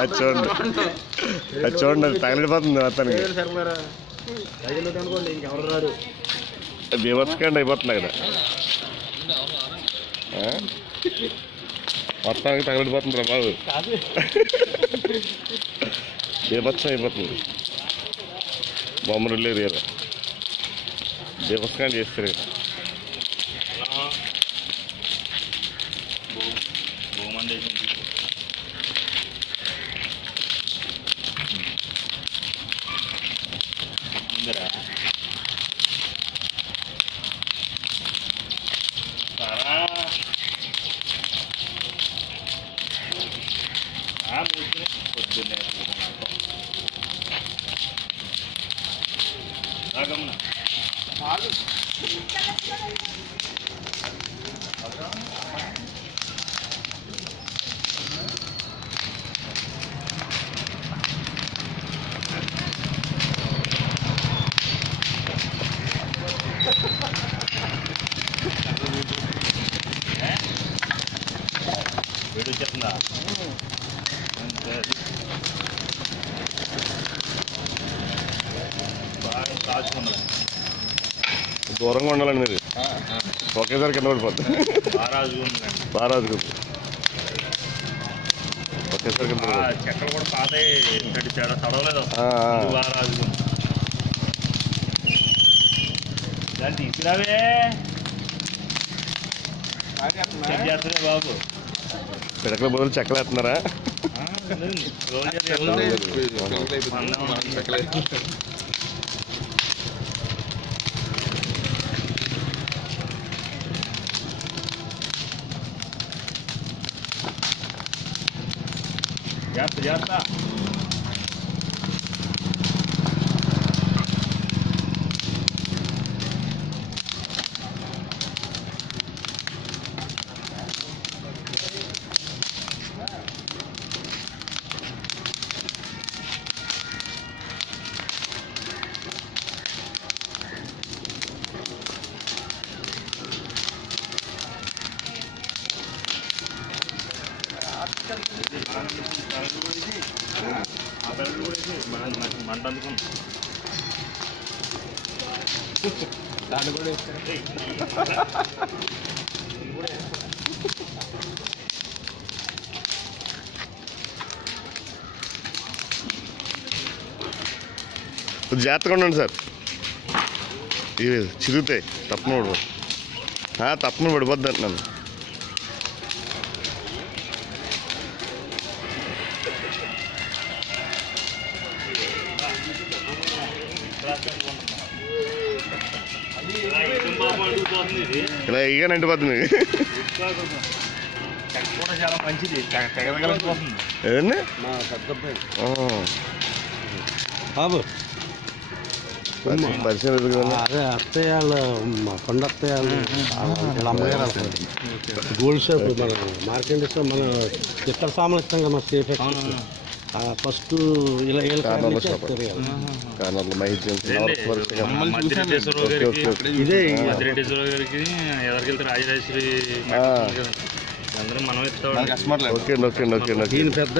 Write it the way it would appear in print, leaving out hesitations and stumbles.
అది చూడండి, అది చూడండి, తగిలిపోతుంది అతనికి. బీభత్సకండి అయిపోతుంది కదా, మొత్తానికి తగిలిపోతుంది రా బాబు, బీభత్సం అయిపోతుంది. బొమ్మరులు ఏరియాలో బీభత్సంగా చేస్తారు కదా. దూరంగా ఉండాలండి మీరు, ఒకేసారి కింద పడిపోద్ది. బారాజు ఒకేసారి కింద చెక్కలు కూడా పాత తడవలేదు. దాన్ని తీసుకురావే బాబు, పిడకల బదులు చెక్కలు వేస్తున్నారా? జాగ్రత్త. మంట అందుకుని దాన్ని కూడా జాగ్రత్తగా ఉండండి సార్, ఇవి చిరుగుతాయి, తప్పన పడిపోద్ది అంటున్నాను. ఇలా ఇగా ఎండిపోతుంది. చాలా మంచిది, ఏదండి బాబు పరిచయం ఎదుగుదా? అదే అత్తయ్య వాళ్ళు, మా కొండ అత్తయ్య వాళ్ళు, ఇలా అమ్మగారు గోల్డ్ షాప్ మన మార్కెట్ మన ఇతర సామాన్లు ఇస్తాం కదా, మన సేఫ్ ఫస్ట్ ఇలా ఇదే రాజరాజేశ్వరి అందరూ మనం ఇస్తాం. Okay okay okay. పెద్ద